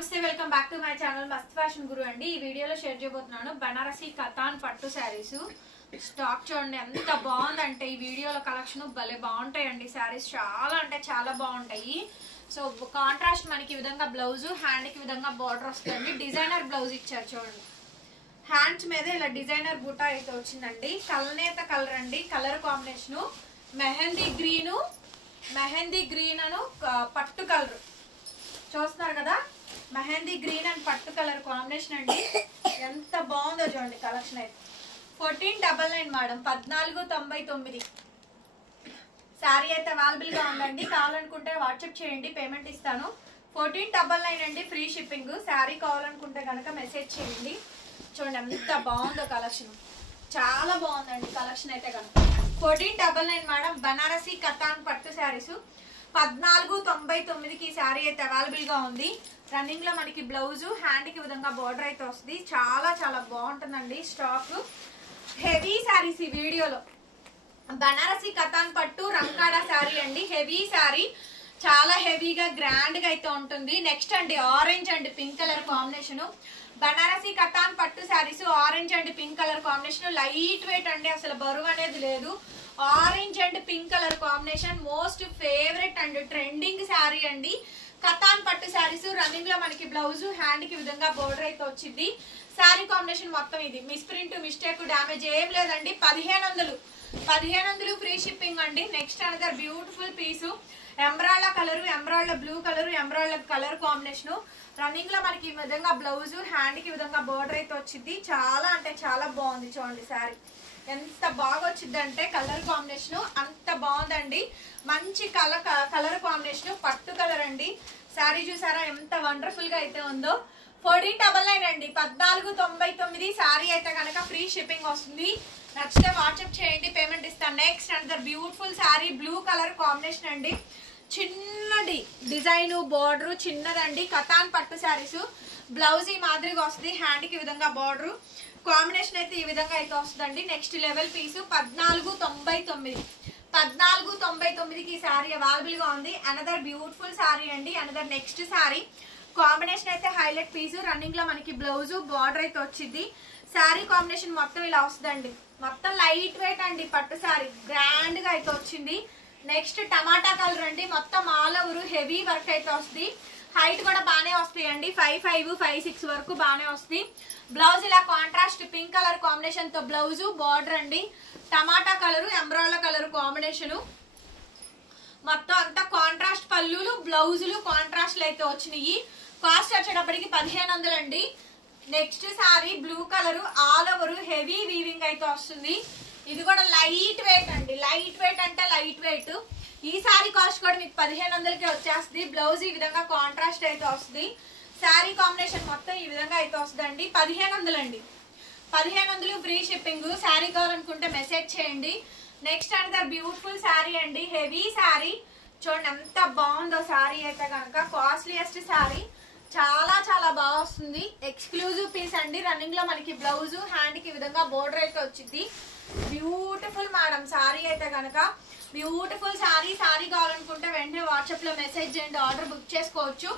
నమస్తే welcome back to my channel మస్త్ fashion గురు అండి. ఈ వీడియోలో షేర్ చేయబోతున్నాను బనారసి కతాన్ పట్టు శారీస్ స్టాక్. చూడండి ఎంత బాగుందంటే ఈ వీడియోలో కలెక్షన్ భలే బాగుంటాయండి. శారీస్ చాలా అంటే చాలా బాగుంటాయి. సో కాంట్రాస్ట్ మనకి ఈ విధంగా బ్లౌజ్, హ్యాండ్ కి విధంగా బార్డర్ వస్తుంది. డిజైనర్ బ్లౌజ్ ఇచ్చారు చూడండి. హ్యాండ్స్ మీద ఇలా డిజైనర్ బూటా అయితే వచ్చిందండి. కలనేత కలర్ అండి. కలర్ కాంబినేషన్ మెహందీ గ్రీన్ అను పట్టు కలర్ చూస్తున్నారు కదా. మెహందీ గ్రీన్ అండ్ పట్టు కలర్ కాంబినేషన్ అండి. ఎంత బాగుందో చూడండి కలెక్షన్ అయితే. 1499 మేడం, 1499 శారీ అయితే అవైలబుల్ గా ఉందండి. కావాలనుకుంటే వాట్సాప్ చేయండి, పేమెంట్ ఇస్తాను. 1499 అండి, ఫ్రీ షిప్పింగ్. శారీ కావాలనుకుంటే కనుక మెసేజ్ చేయండి. చూడండి ఎంత బాగుందో కలెక్షన్, చాలా బాగుందండి కలెక్షన్ అయితే కనుక. 1499 మేడం, బనారసి కతాన్ పట్టు శారీస్ 1499కి శారీ అయితే అవైలబుల్ గా ఉంది. రన్నింగ్ లో మనకి బ్లౌజ్, హ్యాండ్ కి విధంగా బార్డర్ అయితే వస్తుంది. చాలా చాలా బాగుంటుందండి స్టాక్. హెవీ శారీస్ ఈ వీడియోలో. బనారసి కతాన్ పట్టు రంకాడా శారీ అండి. హెవీ శారీ, చాలా హెవీగా గ్రాండ్ గా అయితే ఉంటుంది. నెక్స్ట్ అండి orange and pink colour combination. Banarasi katan పట్టు saris orange and pink colour combination. Light weight అండి, అసలు బరువు అనేది లేదు. Orange and pink colour combination most favourite and trending sari అండి. కతాన్ పట్టు శారీస్ రన్నింగ్ లో మనకి బ్లౌజ్, హ్యాండ్ కి విధంగా బోర్డర్ అయితే వచ్చింది. శారీ కాంబినేషన్ మొత్తం ఇది. మిస్ప్రింట్, మిస్టేక్, డామేజ్ ఏం లేదండి. 1500 ఫ్రీ షిప్పింగ్ అండి. Next another beautiful piece. Embroid colour, embroid blue colour, embroid colour combination. Running లో మనకి ఈ విధంగా బ్లౌజ్, హ్యాండ్ కి విధంగా బోర్డర్ అయితే వచ్చింది. చాలా అంటే చాలా బాగుంది చూడండి శారీ. ఎంత బాగా వచ్చింది అంటే కలర్ కాంబినేషన్ అంత బాగుందండి. మంచి కలర్ కాంబినేషన్, పట్టు కలర్ అండి. శారీ చూసారా ఎంత వండర్ఫుల్ గా అయితే ఉందో. 1499 అండి, 1499 శారీ అయితే కనుక ఫ్రీ షిప్పింగ్ వస్తుంది. నచ్చితే వాట్సాప్ చేయండి, పేమెంట్ ఇస్తాను. Next under beautiful sari, blue colour combination అండి. చిన్నది డిజైన్, బోర్డర్ చిన్నదండి. కతాన్ పట్టు శారీస్. బ్లౌజ్ ఈ మాదిరిగా వస్తుంది, హ్యాండ్ కి విధంగా బార్డర్ కాంబినేషన్ అయితే ఈ విధంగా అయితే వస్తుందండి. నెక్స్ట్ లెవెల్ పీసు 1499కి శారీ అవైలబుల్ గా ఉంది. అనదర్ బ్యూటిఫుల్ శారీ అండి. అనదర్ నెక్స్ట్ శారీ కాంబినేషన్ అయితే హైలైట్ పీసు. రన్నింగ్ లో మనకి బ్లౌజ్, బార్డర్ అయితే వచ్చింది. శారీ కాంబినేషన్ మొత్తం ఇలా వస్తుందండి. మొత్తం లైట్ వెయిట్ అండి, పట్టు శారీ గ్రాండ్ గా అయితే వచ్చింది. నెక్స్ట్ టమాటా కలర్ అండి. మొత్తం ఆల్ ఓవర్ హెవీ వర్క్ అయితే వస్తుంది. హైట్ కూడా బాగానే వస్తాయండి. 5'5", 5'6" వరకు బాగానే వస్తుంది. బ్లౌజ్ ఇలా కాంట్రాస్ట్ పింక్ కలర్ కాంబినేషన్ తో బ్లౌజ్, బార్డర్ అండి. టమాటా కలర్, ఎంబ్రాయిడ్ కలర్ కాంబినేషన్. మొత్తం అంతా కాంట్రాస్ట్ పళ్ళులు, బ్లౌజులు కాంట్రాస్ట్లు అయితే వచ్చినాయి. కాస్ట్ వచ్చేటప్పటికి 1500 అండి. Next sorry blue colour, all over heavy weaving అయితే వస్తుంది. ఇది కూడా లైట్ వెయిట్ అండి. లైట్ వెయిట్ అంటే లైట్ వెయిట్. ఈ సారీ కాస్ట్ కూడా మీకు 1500కే వచ్చేస్తుంది. బ్లౌజ్ ఈ విధంగా కాంట్రాస్ట్ అయితే వస్తుంది. శారీ కాంబినేషన్ మొత్తం ఈ విధంగా అయితే వస్తుందండి. 1500 అండి, 1500 ఫ్రీ షిప్పింగ్. శారీ కావాలనుకుంటే మెసేజ్ చేయండి. నెక్స్ట్ అనదర్ బ్యూటిఫుల్ శారీ అండి. హెవీ శారీ చూడండి ఎంత బాగుందో శారీ అయితే కనుక. కాస్ట్లీయెస్ట్ శారీ, చాలా చాలా బాగా వస్తుంది. ఎక్స్క్లూజివ్ పీస్ అండి. రన్నింగ్ లో మనకి బ్లౌజ్, హ్యాండ్ కి విధంగా బోర్డర్ అయితే వచ్చింది. బ్యూటిఫుల్ మేడం శారీ అయితే కనుక. బ్యూటిఫుల్ శారీ. శారీ కావాలనుకుంటే వెంటనే వాట్సాప్ లో మెసేజ్ చేయండి, ఆర్డర్ బుక్ చేసుకోవచ్చు.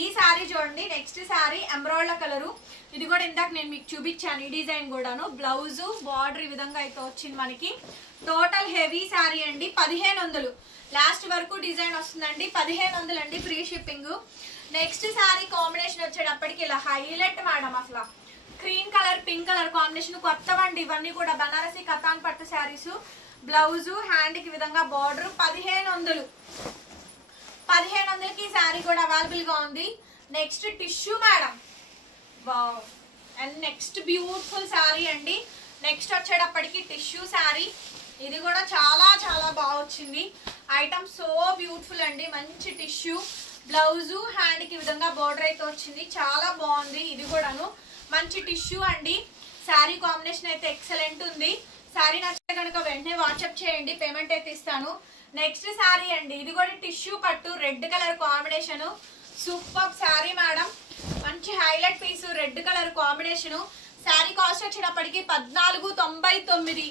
ఈ శారీ చూడండి. Next sari embroid colour. ఇది కూడా ఇందాక నేను మీకు చూపించాను ఈ డిజైన్ కూడాను. బ్లౌజ్, బార్డర్ ఈ విధంగా అయితే వచ్చింది మనకి. టోటల్ హెవీ శారీ అండి. 1500 లాస్ట్ వరకు డిజైన్ వస్తుందండి. 1500 అండి, free shipping. Next sari combination వచ్చేటప్పటికి ఇలా హైలైట్ మేడం. అసలు cream colour, pink colour combination కొత్తవండి ఇవన్నీ కూడా. బనారసి కతాన్ పట్టు శారీస్. బ్లౌజ్, హ్యాండ్ కి విధంగా బార్డర్. 1500కి శారీ కూడా అవైలబుల్ గా ఉంది. Next tissue madam. Wow. And next beautiful sari అండి. నెక్స్ట్ వచ్చేటప్పటికి టిష్యూ శారీ. ఇది కూడా చాలా చాలా బాగా వచ్చింది. ఐటమ్ సో బ్యూటిఫుల్ అండి. మంచి టిష్యూ, బ్లౌజ్, హ్యాండ్ కి విధంగా బార్డర్ అయితే వచ్చింది. చాలా బాగుంది. ఇది కూడాను మంచి టిష్యూ అండి. శారీ కాంబినేషన్ అయితే ఎక్సలెంట్ ఉంది. శారీ నచ్చితే కనుక వెంటనే వాట్సాప్ చేయండి, పేమెంట్ అయితే ఇస్తాను. నెక్స్ట్ శారీ అండి. ఇది కూడా టిష్యూ పట్టు, red colour combination. Super sari madam. మంచి highlight piece, red colour combination. Sari cost వచ్చేటప్పటికి 1499.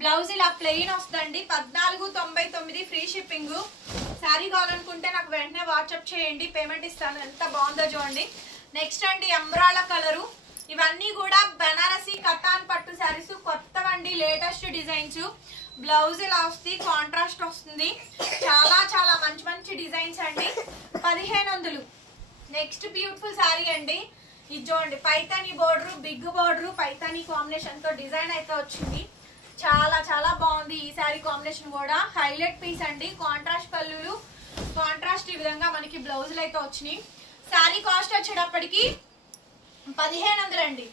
బ్లౌజ్ ఇలా ప్లెయిన్ వస్తుందండి. 1499 ఫ్రీ షిప్పింగ్. శారీ కావాలనుకుంటే నాకు వెంటనే వాట్సాప్ చేయండి, పేమెంట్ ఇస్తాను. ఎంత బాగుందో చూడండి. నెక్స్ట్ అండి అంబ్రాలా కలరు. ఇవన్నీ కూడా బనారసి కతాన్ పట్టు శారీస్, కొత్తవండి, లేటెస్ట్ డిజైన్స్. బ్లౌజ్ ఇలా వస్తుంది, కాంట్రాస్ట్ వస్తుంది. చాలా చాలా మంచి మంచి డిజైన్స్ అండి. 1500. నెక్స్ట్ బ్యూటిఫుల్ శారీ అండి. ఇది చూడండి, Paithani border, big border, Paithani combination తో డిజైన్ అయితే వచ్చింది. చాలా చాలా బాగుంది ఈ శారీ కాంబినేషన్ కూడా. హైలైట్ పీస్ అండి. కాంట్రాస్ట్ పళ్ళులు, కాంట్రాస్ట్ ఈ విధంగా మనకి బ్లౌజులు అయితే వచ్చినాయి. శారీ కాస్ట్ వచ్చేటప్పటికి 1500 అండి.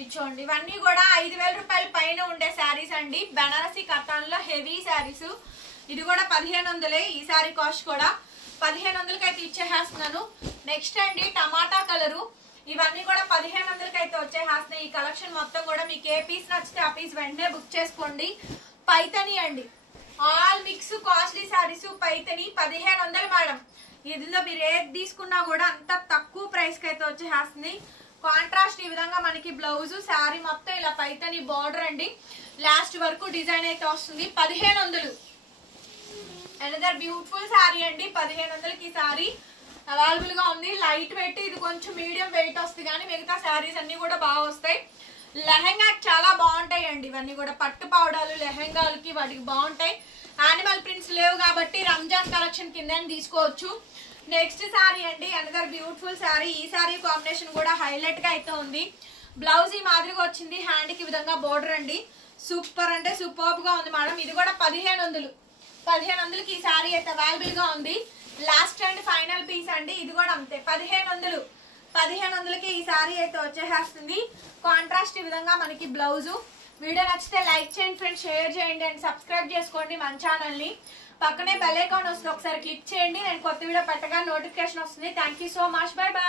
ఇది చూడండి, ఇవన్నీ కూడా 5000 రూపాయల పైన ఉండే శారీస్ అండి. బనారసి కతాన్ లో హెవీ శారీస్. ఇది కూడా 1500. ఈ శారీ కాస్ట్ కూడా 1500కి అయితే ఇచ్చేసేస్తున్నాను. నెక్స్ట్ అండి టమాటా కలరు. ఇవన్నీ కూడా 1500కి అయితే వచ్చేసేస్తున్నాయి. ఈ కలెక్షన్ మొత్తం కూడా మీకు ఏ పీస్ నచ్చితే ఆ పీస్ వెంటనే బుక్ చేసుకోండి. పైతని అండి, all mix costly saris. Paithani 1500 madam. ఇందులో మీరు ఏది తీసుకున్నా కూడా అంత తక్కువ ప్రైస్ కి అయితే వచ్చేస్తుంది. కాంట్రాస్ట్ ఈ విధంగా మనకి బ్లౌజ్, శారీ మొత్తం ఇలా పైతని బార్డర్ అండి. లాస్ట్ వరకు డిజైన్ అయితే వస్తుంది. 1500. అనదర్ బ్యూటిఫుల్ శారీ అండి. 1500కి ఈ శారీ అవైలబుల్ గా ఉంది. లైట్ వెయిట్, ఇది కొంచెం మీడియం వెయిట్ వస్తుంది కానీ మిగతా శారీస్ అన్ని కూడా బాగా వస్తాయి. లెహెంగా చాలా బాగుంటాయి అండి. ఇవన్నీ కూడా పట్టు పావడాలు లెహెంగాలకి వాటికి బాగుంటాయి. యానిమల్ ప్రింట్స్ లేవు కాబట్టి రంజాన్ కలెక్షన్ కింద తీసుకోవచ్చు. నెక్స్ట్ శారీ అండి, అనదర్ బ్యూటిఫుల్ శారీ. ఈ శారీ కాంబినేషన్ కూడా హైలైట్ గా అయితే ఉంది. బ్లౌజ్ ఈ మాదిరిగా వచ్చింది, హ్యాండ్ కి విధంగా బోర్డర్ అండి. సూపర్ అంటే సూపర్ గా ఉంది మేడం. ఇది కూడా 1500. 1500కి ఈ శారీ అయితే అవైలబుల్ గా ఉంది. లాస్ట్ అండ్ ఫైనల్ పీస్ అండి. ఇది కూడా అంతే 1500. 1500కి ఈ శారీ అయితే వచ్చేసేస్తుంది. కాంట్రాస్ట్ ఈ విధంగా మనకి బ్లౌజు. వీడియో నచ్చితే లైక్ చేయండి ఫ్రెండ్స్, షేర్ చేయండి అండ్ సబ్స్క్రైబ్ చేసుకోండి మన ఛానల్ ని. పక్కనే బెల్ ఐకాన్ వస్తుంది, ఒకసారి క్లిక్ చేయండి. నేను కొత్త వీడియో పెట్టగా నోటిఫికేషన్ వస్తుంది. Thank you so much. Bye bye.